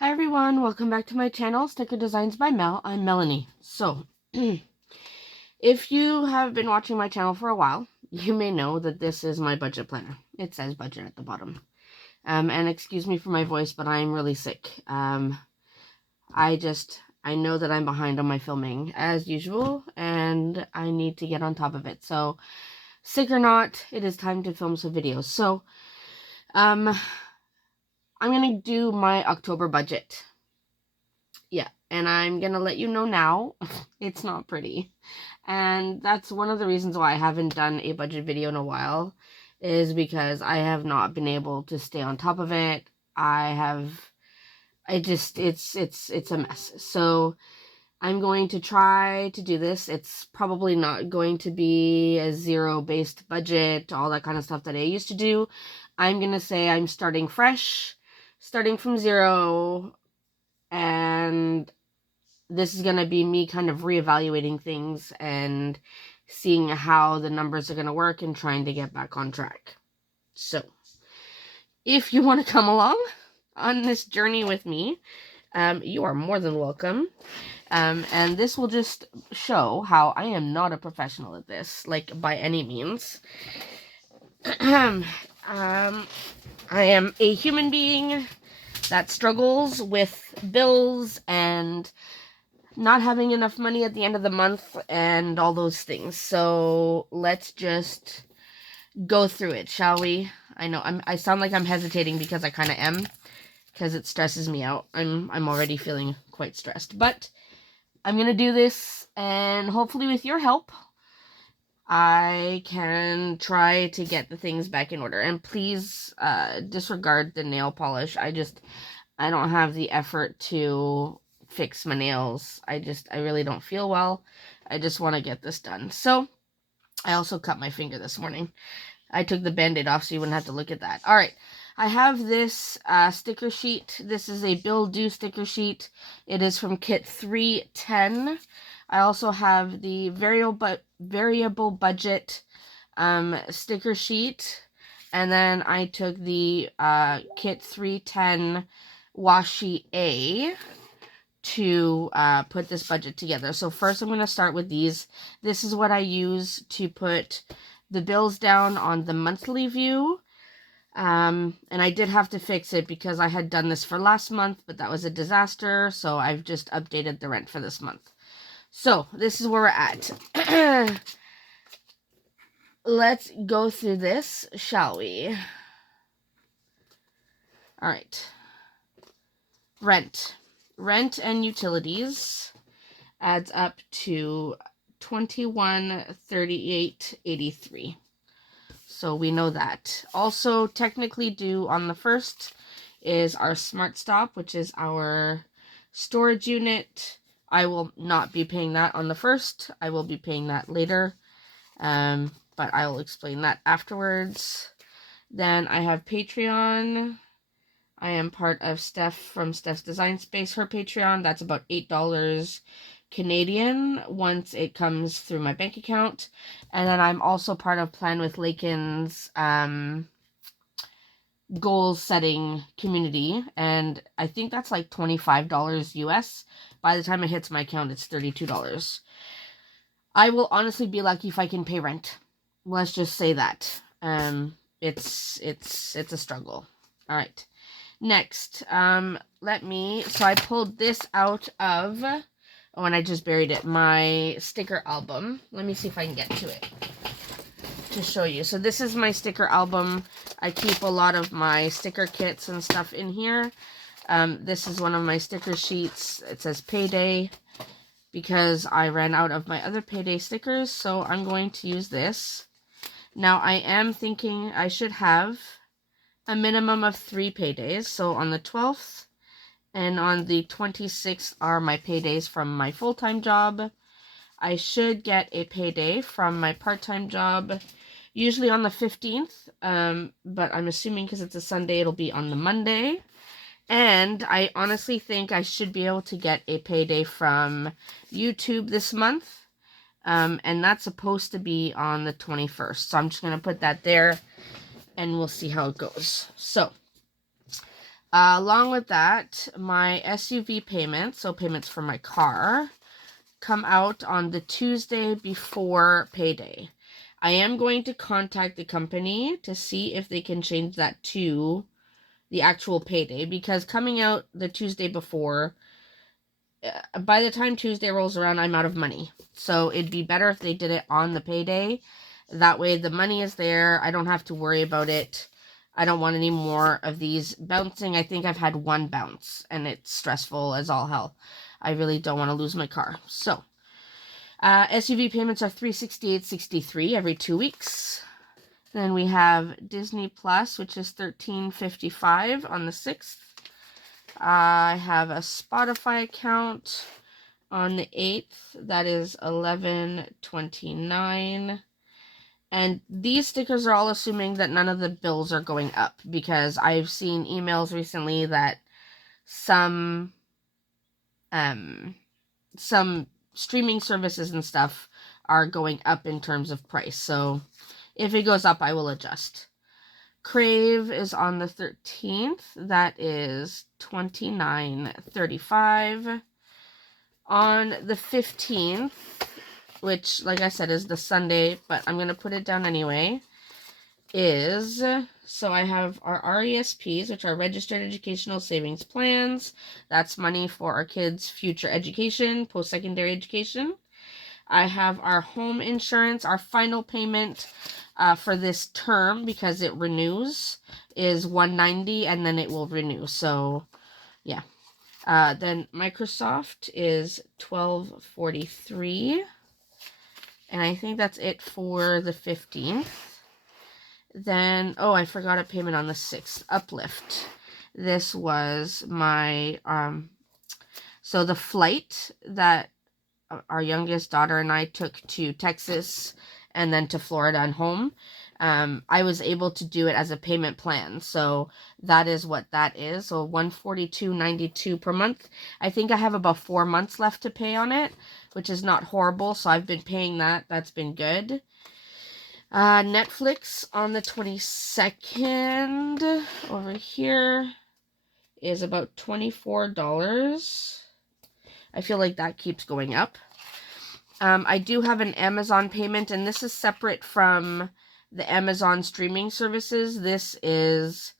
Hi everyone, welcome back to my channel, Sticker Designs by Mel. I'm Melanie. So, if you have been watching my channel for a while, you may know that this is my budget planner. It says budget at the bottom. And excuse me for my voice, but I'm really sick. I know that I'm behind on my filming as usual, and I need to get on top of it. So, sick or not, it is time to film some videos. So, I'm gonna do my October budget. Yeah, and I'm gonna let you know now, it's not pretty. And that's one of the reasons why I haven't done a budget video in a while, is because I have not been able to stay on top of it. It's a mess. So I'm going to try to do this. It's probably not going to be a zero-based budget, all that kind of stuff that I used to do. I'm gonna say I'm starting fresh, starting from zero, and this is going to be me kind of reevaluating things and seeing how the numbers are going to work and trying to get back on track. So, if you want to come along on this journey with me, you are more than welcome. And this will just show how I am not a professional at this, like, by any means. I am a human being that struggles with bills and not having enough money at the end of the month and all those things. So let's just go through it, shall we? I know I sound like I'm hesitating because I kind of am, because it stresses me out. I'm already feeling quite stressed, but I'm gonna do this, and hopefully with your help, I can try to get the things back in order. And please disregard the nail polish. I don't have the effort to fix my nails. I really don't feel well. I just want to get this done. So, I also cut my finger this morning. I took the Band-Aid off so you wouldn't have to look at that. Alright, I have this sticker sheet. This is a Bill Due sticker sheet. It is from kit 310. I also have the variable budget sticker sheet. And then I took the kit 310 washi A to put this budget together. So first I'm going to start with these. This is what I use to put the bills down on the monthly view. And I did have to fix it because I had done this for last month, but that was a disaster. So I've just updated the rent for this month. So this is where we're at. Let's go through this, shall we? All right. Rent and utilities adds up to $21.38.83. So we know that. Also technically due on the 1st is our Smart Stop, which is our storage unit. I will not be paying that on the 1st. I will be paying that later. But I'll explain that afterwards. Then I have Patreon. I am part of Steph from Steph's Design Space, her Patreon. That's about $8 Canadian once it comes through my bank account. And then I'm also part of Plan with Lakin's goal setting community. And I think that's like $25 US. By the time it hits my account, it's $32. I will honestly be lucky if I can pay rent. Let's just say that. It's a struggle. All right. Next, so I pulled this out of, oh, and I just buried it, my sticker album. Let me see if I can get to it to show you. So this is my sticker album. I keep a lot of my sticker kits and stuff in here. This is one of my sticker sheets. It says Payday because I ran out of my other Payday stickers, so I'm going to use this. Now, I am thinking I should have a minimum of 3 paydays. So on the 12th and on the 26th are my paydays from my full-time job. I should get a payday from my part-time job, usually on the 15th, but I'm assuming because it's a Sunday, it'll be on the Monday. And I honestly think I should be able to get a payday from YouTube this month, and that's supposed to be on the 21st. So I'm just going to put that there, and we'll see how it goes. So, Along with that, my SUV payments, so payments for my car, come out on the Tuesday before payday. I am going to contact the company to see if they can change that to the actual payday, because coming out the Tuesday before, by the time Tuesday rolls around, I'm out of money. So it'd be better if they did it on the payday. That way the money is there. I don't have to worry about it. I don't want any more of these bouncing. I think I've had one bounce, and it's stressful as all hell. I really don't want to lose my car. So, SUV payments are $368.63 every 2 weeks. Then we have Disney Plus, which is $13.55 on the 6th. I have a Spotify account on the 8th. That is $11.29. And these stickers are all assuming that none of the bills are going up, because I've seen emails recently that some streaming services and stuff are going up in terms of price. So if it goes up, I will adjust. Crave is on the 13th. That is $29.35. On the 15th, which, like I said, is the Sunday, but I'm going to put it down anyway, so I have our RESPs, which are Registered Educational Savings Plans. That's money for our kids' future education, post-secondary education. I have our home insurance. Our final payment for this term, because it renews, is $190, and then it will renew. So, yeah. Then Microsoft is $12.43. And I think that's it for the 15th. Then, oh, I forgot a payment on the 6th. Uplift. This was my, so the flight that our youngest daughter and I took to Texas and then to Florida and home. I was able to do it as a payment plan. So that is what that is. So $142.92 per month. I think I have about 4 months left to pay on it, which is not horrible. So I've been paying that. That's been good. Netflix on the 22nd over here is about $24. I feel like that keeps going up. I do have an Amazon payment, and this is separate from the Amazon streaming services. This is,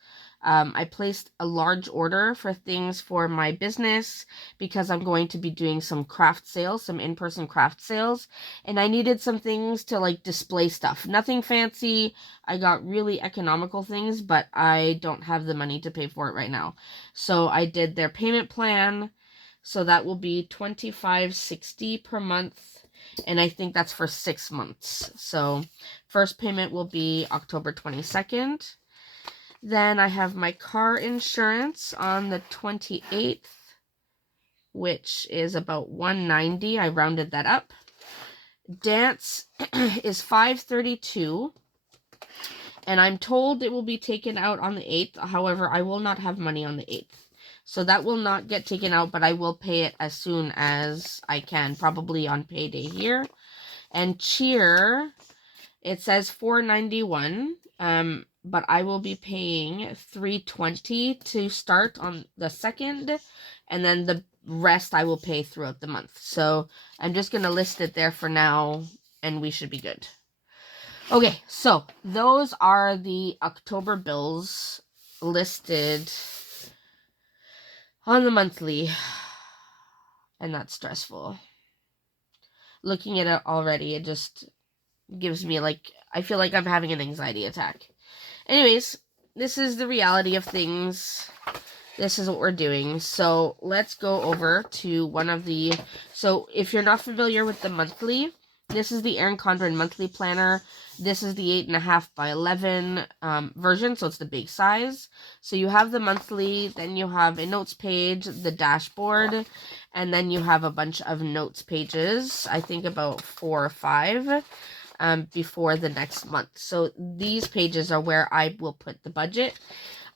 I placed a large order for things for my business because I'm going to be doing some craft sales, some in-person craft sales, and I needed some things to like display stuff. Nothing fancy. I got really economical things, but I don't have the money to pay for it right now. So I did their payment plan. So that will be $25.60 per month. And I think that's for 6 months. So first payment will be October 22nd. Then I have my car insurance on the 28th, which is about $190. I rounded that up. Dance is $532. And I'm told it will be taken out on the 8th. However, I will not have money on the 8th. So that will not get taken out, but I will pay it as soon as I can, probably on payday here. And Cheer, it says $491, but I will be paying $320 to start on the 2nd, and then the rest I will pay throughout the month. So I'm just going to list it there for now, and we should be good. Okay, so those are the October bills listed on the monthly, and that's stressful. Looking at it already, it just gives me like, I feel like I'm having an anxiety attack. Anyways, this is the reality of things. This is what we're doing. So let's go over to one of the, so if you're not familiar with the monthly, this is the Erin Condren monthly planner. This is the 8.5 by 11 version, so it's the big size. So you have the monthly, then you have a notes page, the dashboard, and then you have a bunch of notes pages, I think about 4 or 5, before the next month. So these pages are where I will put the budget.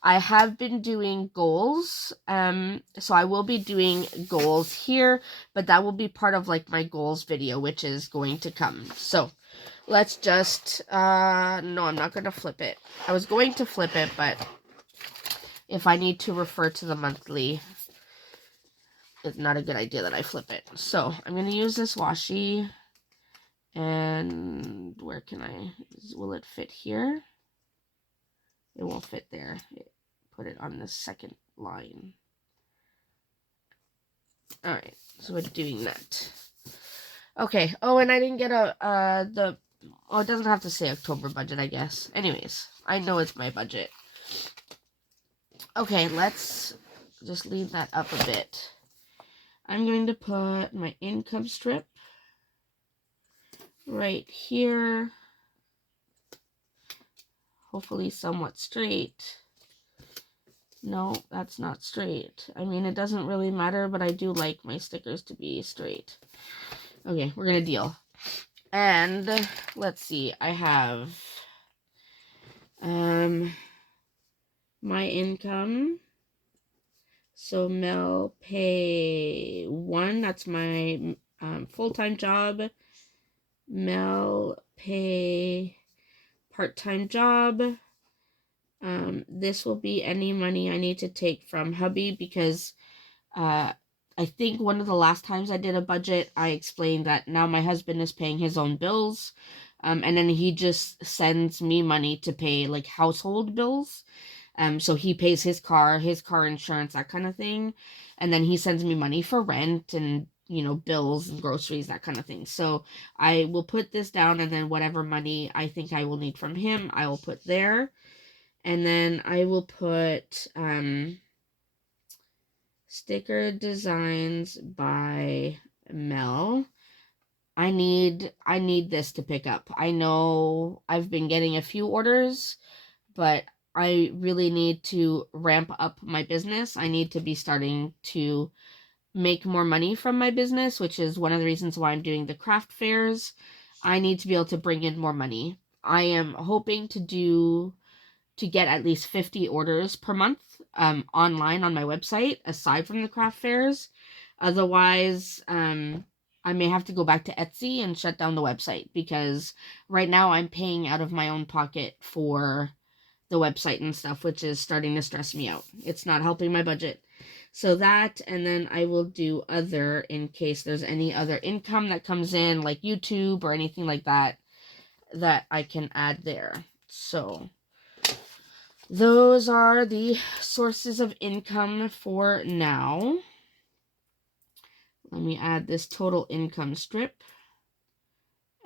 I have been doing goals, so I will be doing goals here, but that will be part of like my goals video, which is going to come. So let's just, no, I'm not going to flip it. I was going to flip it, but if I need to refer to the monthly, it's not a good idea that I flip it. So I'm going to use this washi, and where can I, will it fit here? It won't fit there. Put it on the second line. Alright, so we're doing that. Okay, oh, and I didn't get it doesn't have to say October budget, I guess. Anyways, I know it's my budget. Okay, let's just leave that up a bit. I'm going to put my income strip right here. Hopefully somewhat straight. No, that's not straight. I mean, it doesn't really matter, but I do like my stickers to be straight. Okay, we're gonna deal. And let's see, I have my income. So Mel pay 1, that's my full-time job. Mel pay part-time job. This will be any money I need to take from hubby, because I think one of the last times I did a budget, I explained that now my husband is paying his own bills, and then he just sends me money to pay like household bills. So he pays his car insurance, that kind of thing, and then he sends me money for rent and, you know, bills and groceries, that kind of thing. So I will put this down, and then whatever money I think I will need from him, I will put there. And then I will put sticker designs by Mel. I need this to pick up. I know I've been getting a few orders, but I really need to ramp up my business. I need to be starting to make more money from my business, which is one of the reasons why I'm doing the craft fairs. I need to be able to bring in more money. I am hoping to get at least 50 orders per month online on my website, aside from the craft fairs. Otherwise, I may have to go back to Etsy and shut down the website, because right now I'm paying out of my own pocket for the website and stuff, which is starting to stress me out. It's not helping my budget. So that, and then I will do other, in case there's any other income that comes in, like YouTube or anything like that, that I can add there. So those are the sources of income for now. Let me add this total income strip.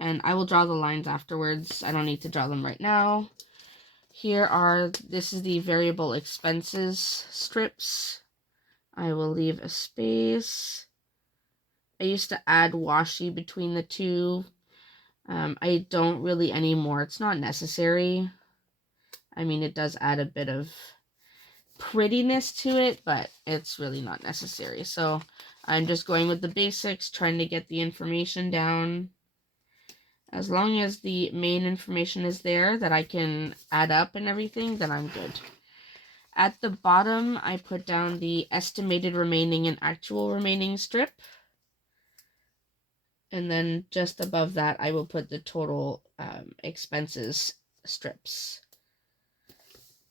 And I will draw the lines afterwards. I don't need to draw them right now. This is the variable expenses strips. I will leave a space. I used to add washi between the two. I don't really anymore. It's not necessary. I mean, it does add a bit of prettiness to it, but it's really not necessary. So I'm just going with the basics, trying to get the information down. As long as the main information is there that I can add up and everything, then I'm good. At the bottom, I put down the estimated remaining and actual remaining strip. And then just above that, I will put the total expenses strips.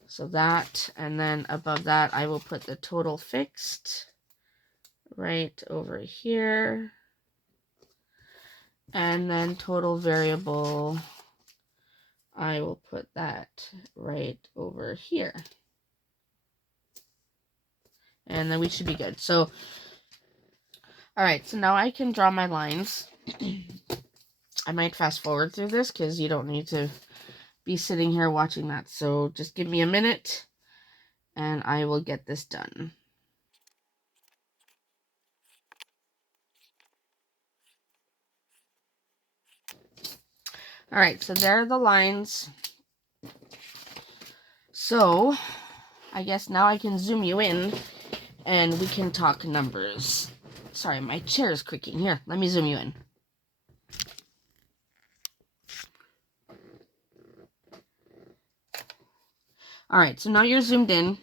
So that, and then above that, I will put the total fixed right over here. And then total variable, I will put that right over here. And then we should be good. So, alright, so now I can draw my lines. I might fast forward through this because you don't need to be sitting here watching that. So just give me a minute and I will get this done. Alright, so there are the lines. So I guess now I can zoom you in and we can talk numbers. Sorry, my chair is creaking. Here, let me zoom you in. Alright, so now you're zoomed in.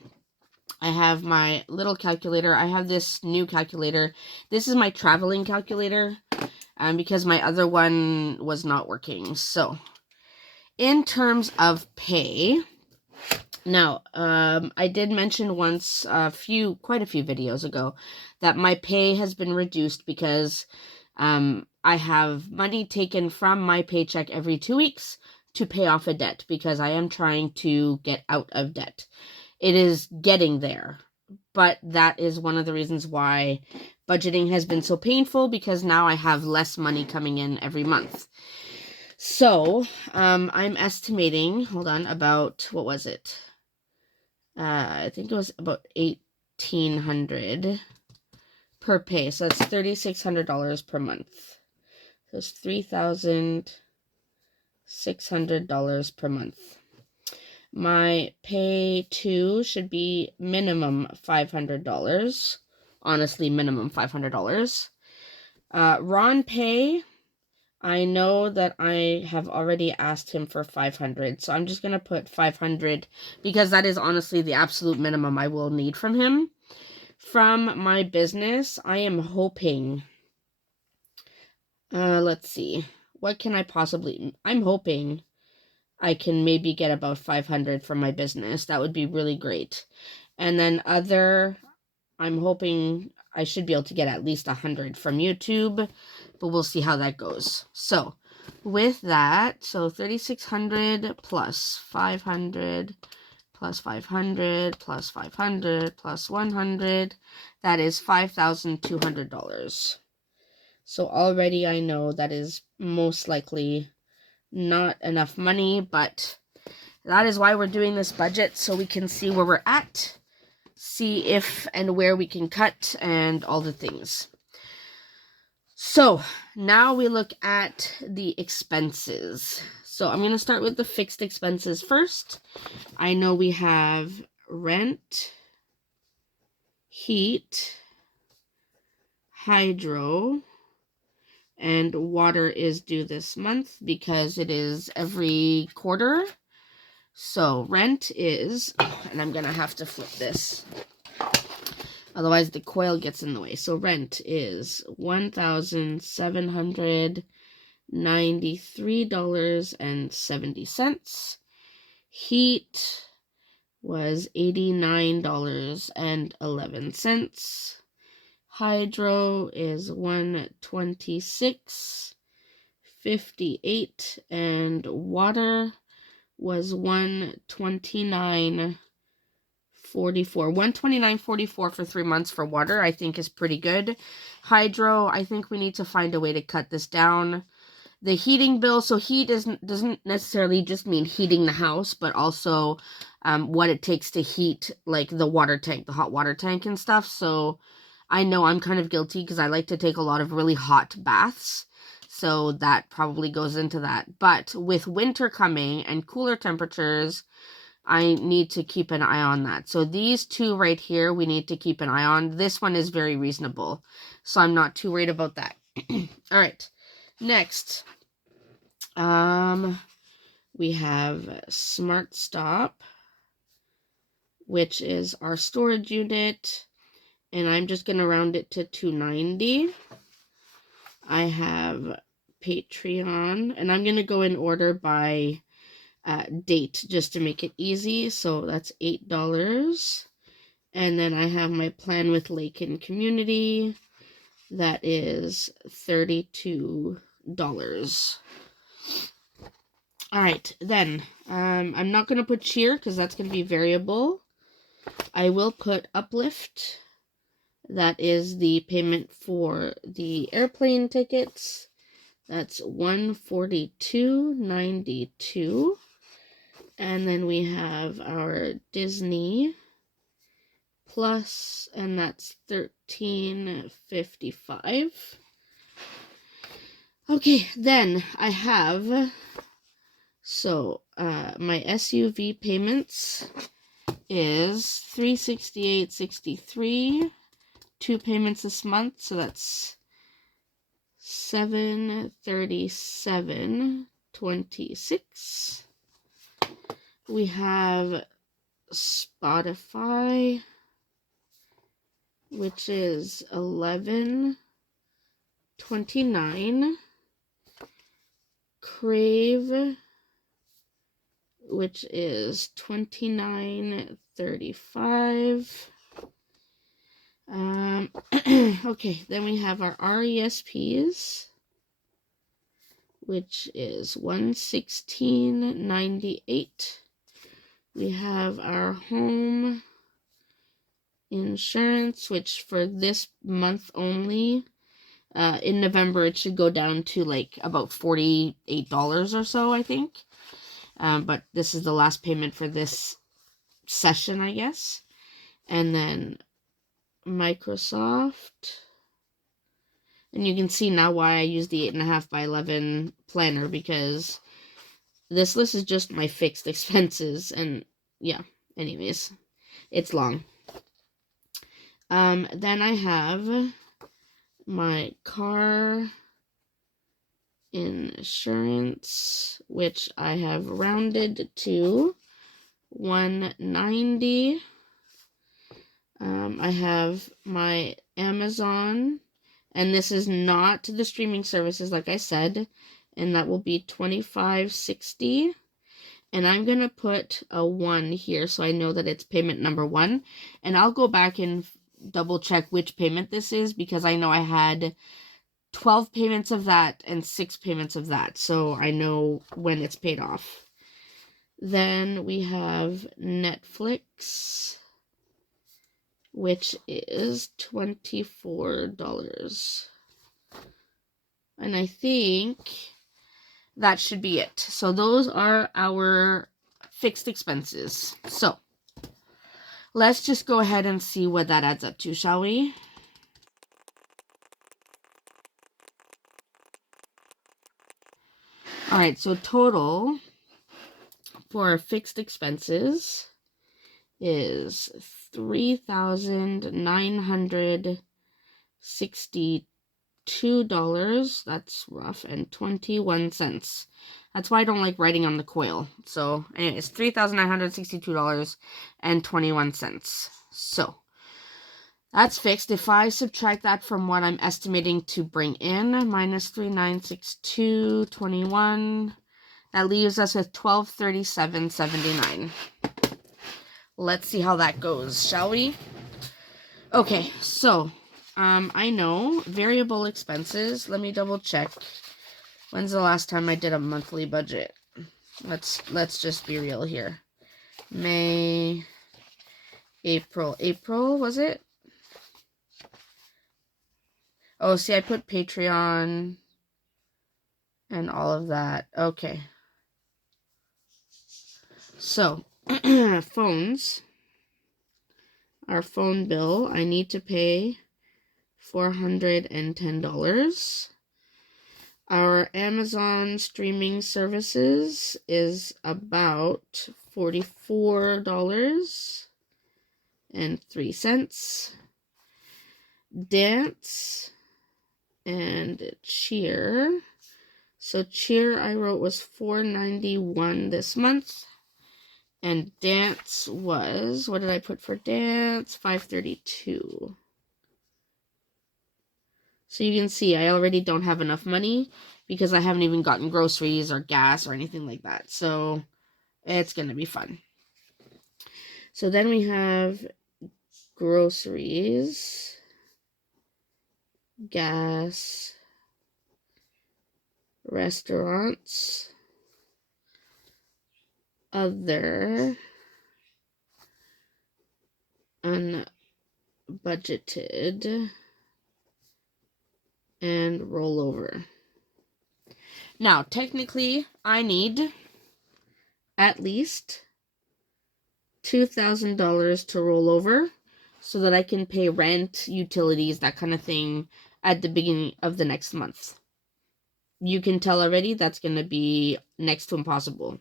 I have my little calculator. I have this new calculator. This is my traveling calculator because my other one was not working. So, in terms of pay, Now, I did mention once quite a few videos ago that my pay has been reduced because I have money taken from my paycheck every 2 weeks to pay off a debt because I am trying to get out of debt. It is getting there, but that is one of the reasons why budgeting has been so painful, because now I have less money coming in every month. So, I'm estimating, hold on, about, what was it? I think it was about $1,800 per pay. So that's $3,600 per month. So it's $3,600 per month. My pay too should be minimum $500. Honestly, minimum $500. Ron pay, I know that I have already asked him for 500, so I'm just going to put 500 because that is honestly the absolute minimum I will need from him. From my business, I am hoping, let's see, what can I possibly, I'm hoping I can maybe get about 500 from my business. That would be really great. And then I'm hoping I should be able to get at least 100 from YouTube, but we'll see how that goes. So, with that, so 3,600 plus 500 plus 500 plus 500 plus 100, that is $5,200. So already I know that is most likely not enough money, but that is why we're doing this budget, so we can see where we're at, see if and where we can cut, and all the things. So now we look at the expenses. So I'm going to start with the fixed expenses first. I know we have rent, heat, hydro, and water is due this month because it is every quarter. So rent is, and I'm going to have to flip this, otherwise the coil gets in the way. So rent is $1,793.70. Heat was $89.11. Hydro is $126.58, and water was $129.44. $129.44 for 3 months for water, I think, is pretty good. Hydro, I think we need to find a way to cut this down. The heating bill, so heat doesn't necessarily just mean heating the house, but also what it takes to heat, like the water tank, the hot water tank and stuff. So I know I'm kind of guilty because I like to take a lot of really hot baths. So that probably goes into that. But with winter coming and cooler temperatures, I need to keep an eye on that. So these two right here, we need to keep an eye on. This one is very reasonable, so I'm not too worried about that. All right. Next, we have Smart Stop, which is our storage unit, and I'm just going to round it to $290. I have Patreon, and I'm going to go in order by date just to make it easy. So that's $8. And then I have my plan with Lake and Community. That is $32. Alright, then, I'm not going to put cheer because that's going to be variable. I will put uplift. That is the payment for the airplane tickets. That's $142.92. And then we have our Disney Plus, and that's $13.55. Okay, then I have, my SUV payments is $368.63. 2 payments this month, so that's $737.26. We have Spotify, which is $11.29. Crave, which is $29.35. Okay, then we have our RESPs, which is $116.98. We have our home insurance, which for this month only, in November it should go down to like about $48 or so, I think. But this is the last payment for this session, I guess. And then Microsoft. And you can see now why I use the 8.5 by 11 planner, because this list is just my fixed expenses. And yeah, anyways, it's long. Then I have my car insurance, which I have rounded to $190. I have my Amazon, and this is not the streaming services, like I said, and that will be $25.60. And I'm going to put a 1 here so I know that it's payment number 1. And I'll go back and double check which payment this is, because I know I had 12 payments of that and 6 payments of that, so I know when it's paid off. Then we have Netflix, which is $24. And I think that should be it. So those are our fixed expenses. So let's just go ahead and see what that adds up to, shall we? All right, so total for fixed expenses is $3,962. That's rough, and 21 cents. That's why I don't like writing on the coil. So anyways, $3,962 and 21 cents. So that's fixed. If I subtract that from what I'm estimating to bring in, minus 3,962.21, that leaves us with $1,237.79. Let's see how that goes, shall we? Okay, so I know variable expenses. Let me double check. When's the last time I did a monthly budget? Let's just be real here. May, April, was it? Oh, see, I put Patreon and all of that. Okay. So, phones. Our phone bill, I need to pay $410. Our Amazon streaming services is about $44.03. Dance and cheer. So cheer I wrote was $491 this month. And dance was, what did I put for dance? $532. So you can see I already don't have enough money because I haven't even gotten groceries or gas or anything like that. So it's going to be fun. So then we have groceries, gas, restaurants, other, unbudgeted, and rollover. Now, technically, I need at least $2,000 to roll over so that I can pay rent, utilities, that kind of thing at the beginning of the next month. You can tell already that's going to be next to impossible.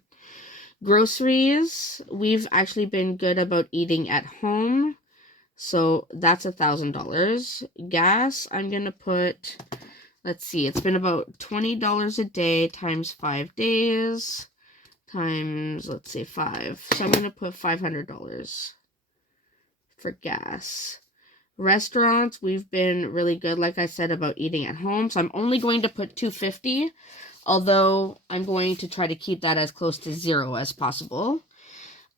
Groceries, we've actually been good about eating at home, so that's $1,000. Gas, I'm going to put, let's see, it's been about $20 a day times 5 days times, let's say 5. So I'm going to put $500 for gas. Restaurants, we've been really good, like I said, about eating at home. So I'm only going to put $250. although I'm going to try to keep that as close to 0 as possible.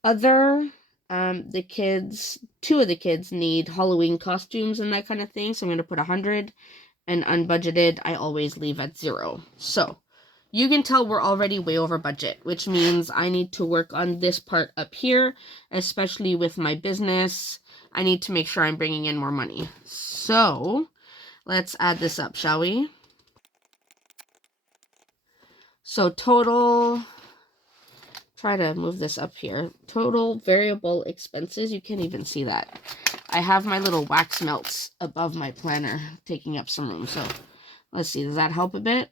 Other, the kids, 2 of the kids need Halloween costumes and that kind of thing, so I'm going to put 100, and unbudgeted, I always leave at 0. So, you can tell we're already way over budget, which means I need to work on this part up here, especially with my business. I need to make sure I'm bringing in more money. So, let's add this up, shall we? So, total, try to move this up here. Total variable expenses, you can't even see that. I have my little wax melts above my planner taking up some room. So, let's see, does that help a bit?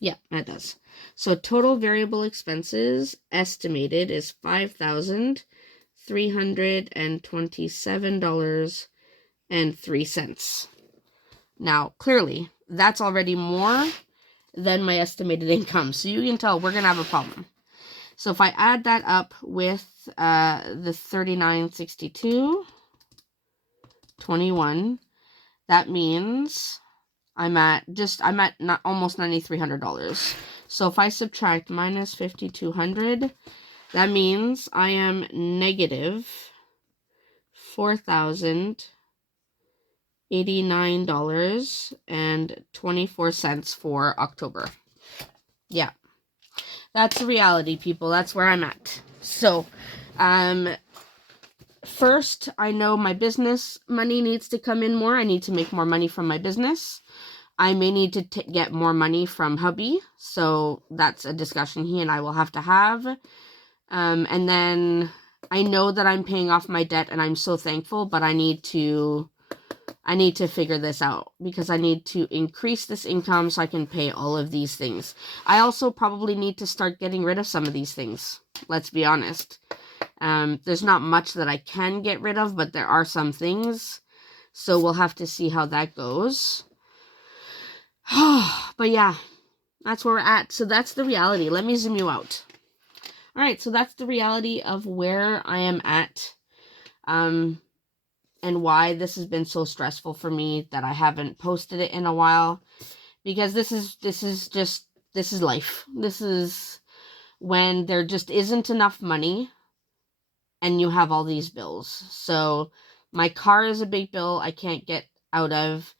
Yeah, that does. So total variable expenses estimated is $5,327.03. Now, clearly, that's already more than my estimated income. So you can tell we're going to have a problem. So if I add that up with the 3962.21, that means I'm at not almost $9,300. So if I subtract minus 5,200, that means I am negative $4,089.24 for October. Yeah, that's the reality, people. That's where I'm at. So, first, I know my business money needs to come in more. I need to make more money from my business. I may need to get more money from hubby, so that's a discussion he and I will have to have. And then I know that I'm paying off my debt, and I'm so thankful, but I need to figure this out because I need to increase this income so I can pay all of these things. I also probably need to start getting rid of some of these things. Let's be honest. There's not much that I can get rid of, but there are some things. So we'll have to see how that goes. But yeah, that's where we're at. So that's the reality. Let me zoom you out. All right, so that's the reality of where I am at, and why this has been so stressful for me that I haven't posted it in a while, because this is life. This is when there just isn't enough money and you have all these bills. So my car is a big bill I can't get out of.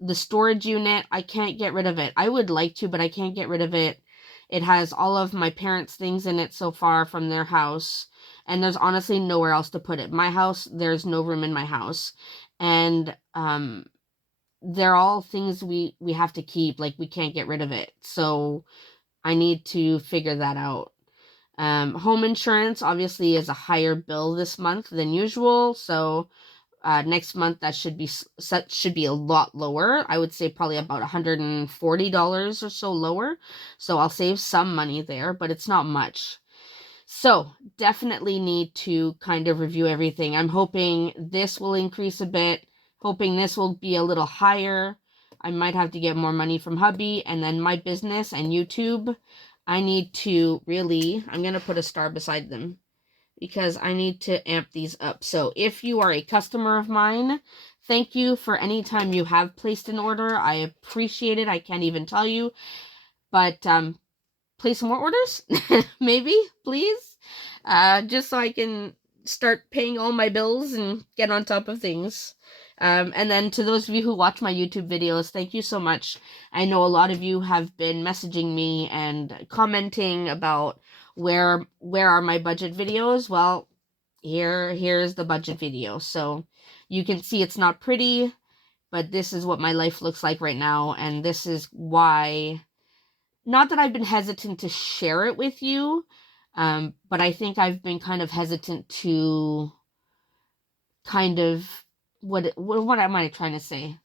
The storage unit, I can't get rid of it. I would like to, but I can't get rid of it. It has all of my parents' things in it so far from their house, and there's honestly nowhere else to put it. My house, there's no room in my house, and they're all things we have to keep. Like, we can't get rid of it, so I need to figure that out. Home insurance obviously is a higher bill this month than usual, so next month that should be a lot lower. I would say probably about $140 or so lower. So I'll save some money there, but it's not much. So definitely need to kind of review everything. I'm hoping this will increase a bit, hoping this will be a little higher. I might have to get more money from hubby, and then my business and YouTube. I need to really, I'm going to put a star beside them, because I need to amp these up. So if you are a customer of mine, thank you for any time you have placed an order. I appreciate it. I can't even tell you. But place some more orders, maybe, please. Just so I can start paying all my bills and get on top of things. And then to those of you who watch my YouTube videos, thank you so much. I know a lot of you have been messaging me and commenting about where are my budget videos. Well, here's the budget video. So you can see it's not pretty, but this is what my life looks like right now, and this is why, not that I've been hesitant to share it with you, but I think I've been kind of hesitant to kind of, what am I trying to say?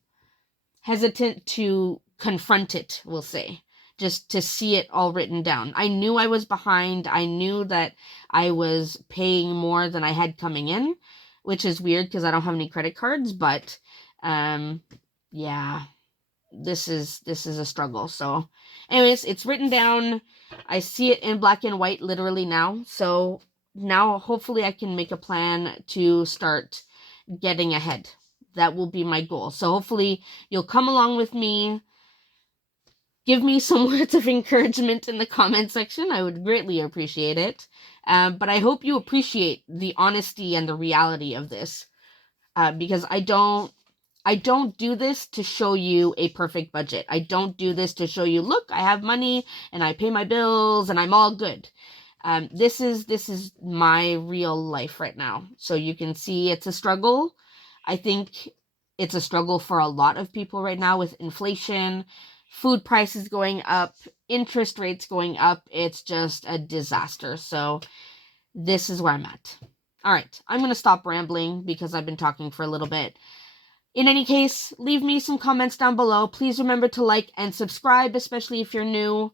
Hesitant to confront it, we'll say. Just to see it all written down. I knew I was behind. I knew that I was paying more than I had coming in, which is weird because I don't have any credit cards, but yeah, this is a struggle. So anyways, it's written down. I see it in black and white literally now. So now hopefully I can make a plan to start getting ahead. That will be my goal. So hopefully you'll come along with me. give me some words of encouragement in the comment section. I would greatly appreciate it. But I hope you appreciate the honesty and the reality of this, because I don't do this to show you a perfect budget. I don't do this to show you, look, I have money and I pay my bills and I'm all good. This is my real life right now. So you can see it's a struggle. I think it's a struggle for a lot of people right now with inflation, food prices going up, interest rates going up. It's just a disaster. So this is where I'm at. All right, I'm going to stop rambling because I've been talking for a little bit. In any case, leave me some comments down below. Please remember to like and subscribe, especially if you're new.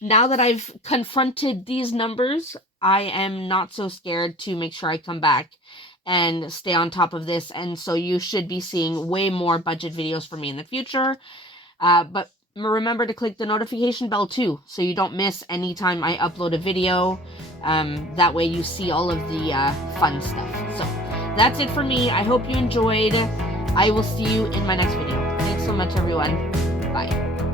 Now that I've confronted these numbers, I am not so scared to make sure I come back and stay on top of this. And so you should be seeing way more budget videos from me in the future. But remember to click the notification bell too, so you don't miss any time I upload a video. That way you see all of the fun stuff. So that's it for me. I hope you enjoyed. I will see you in my next video. Thanks so much, everyone. Bye.